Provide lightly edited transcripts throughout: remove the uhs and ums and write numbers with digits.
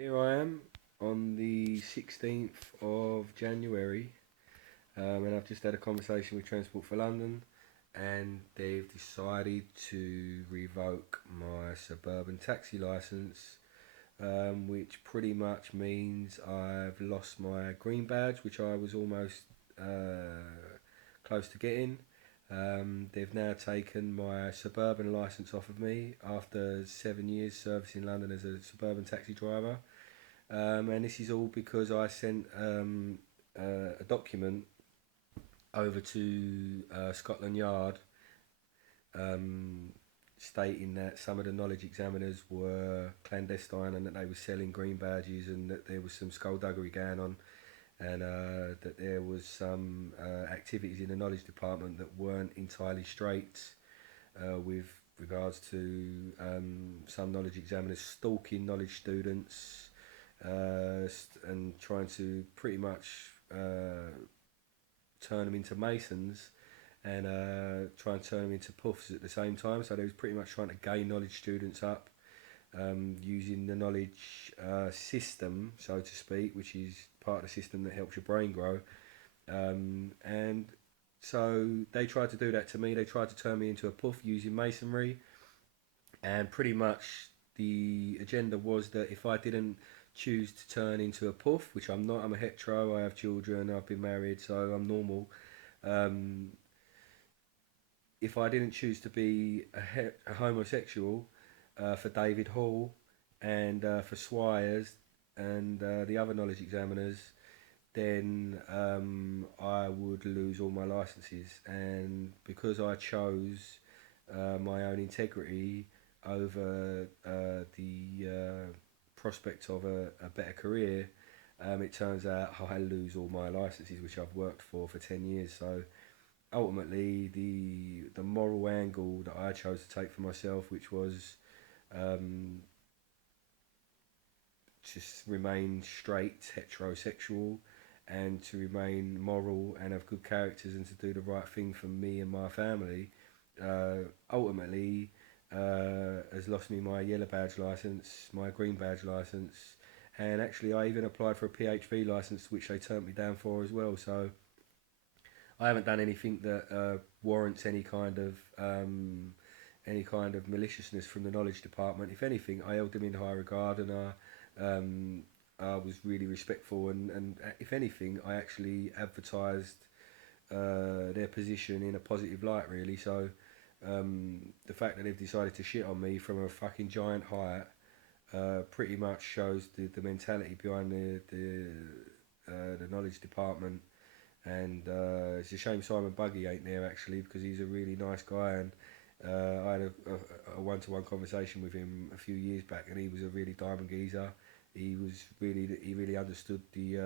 Here I am on the 16th of January, and I've just had a conversation with Transport for London, and they've decided to revoke my suburban taxi license, which pretty much means I've lost my green badge, which I was almost close to getting. They've now taken my suburban license off of me after 7 years service in London as a suburban taxi driver. And this is all because I sent a document over to Scotland Yard, um, stating that some of the knowledge examiners were clandestine and that they were selling green badges and that there was some skullduggery going on, and that there was some activities in the knowledge department that weren't entirely straight, with regards to some knowledge examiners stalking knowledge students, and trying to pretty much turn them into masons, and try and turn them into puffs at the same time. So they was pretty much trying to gain knowledge students up, using the knowledge system, so to speak, which is part of the system that helps your brain grow. And so they tried to do that to me. They tried to turn me into a puff using masonry, and pretty much the agenda was that if I didn't choose to turn into a puff, which I'm not, I'm a hetero, I have children, I've been married, so I'm normal. Um, if I didn't choose to be a homosexual, for David Hall and for Swires and the other knowledge examiners, then I would lose all my licenses. And because I chose my own integrity over the prospect of a better career, it turns out I lose all my licenses, which I've worked for 10 years. So ultimately, the moral angle that I chose to take for myself, which was um, just remain straight, heterosexual, and to remain moral and have good characters and to do the right thing for me and my family, ultimately has lost me my yellow badge license, my green badge license, and actually I even applied for a PHV license, which they turned me down for as well. So I haven't done anything that warrants any kind of maliciousness from the knowledge department. If anything, I held them in high regard, and I was really respectful. And if anything, I actually advertised their position in a positive light, really. So the fact that they've decided to shit on me from a fucking giant height pretty much shows the mentality behind the knowledge department. And it's a shame Simon Buggy ain't there, actually, because he's a really nice guy, and I had a one-to-one conversation with him a few years back, and he was a really diamond geezer. He really understood the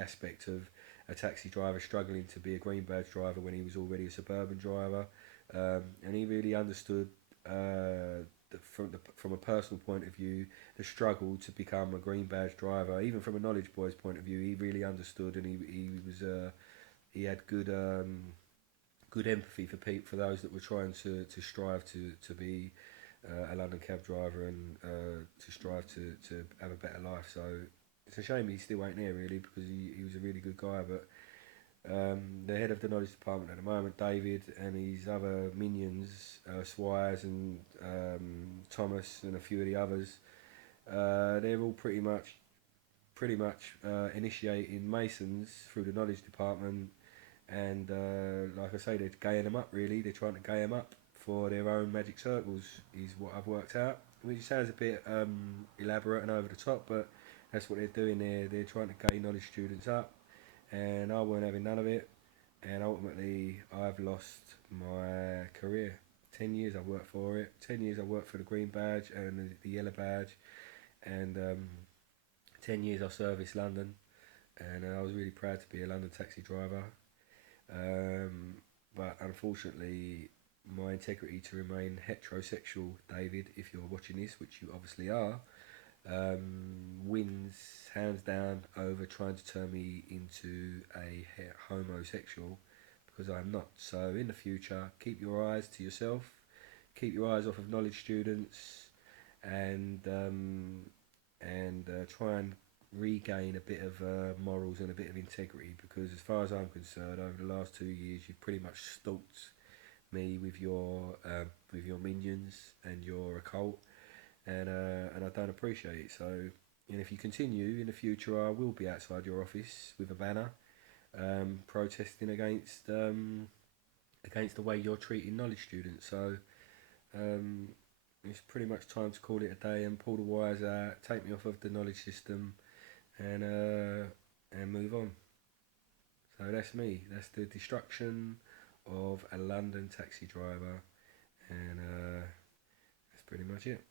aspect of a taxi driver struggling to be a green badge driver when he was already a suburban driver, and he really understood, from a personal point of view, the struggle to become a green badge driver. Even from a knowledge boy's point of view, he really understood, and he had good empathy for for those that were trying to strive to be a London cab driver, and to strive to have a better life. So it's a shame he still ain't there, really, because he was a really good guy. But the head of the knowledge department at the moment, David, and his other minions, Swires and Thomas and a few of the others, they're all pretty much initiating Masons through the knowledge department, and like I say, they're gaying them up. Really, they're trying to gay them up for their own magic circles. Is what I've worked out. Which sounds a bit elaborate and over the top, but that's what they're doing. They're trying to gay knowledge students up, and I weren't having none of it. And ultimately, I've lost my career. 10 years I've worked for it. 10 years I've worked for the green badge and the yellow badge, and 10 years I serviced London, and I was really proud to be a London taxi driver. Um, but unfortunately, my integrity to remain heterosexual, David, if you're watching this, which you obviously are, wins hands down over trying to turn me into a homosexual, because I'm not. So in the future, keep your eyes to yourself, keep your eyes off of knowledge students, and and try and regain a bit of morals and a bit of integrity, because as far as I'm concerned, over the last 2 years you've pretty much stalked me with your minions and your occult, and I don't appreciate it. So, and if you continue in the future, I will be outside your office with a banner, protesting against the way you're treating knowledge students. So um, it's pretty much time to call it a day and pull the wires out, take me off of the knowledge system, and move on. So that's me. That's the destruction of a London taxi driver, and that's pretty much it.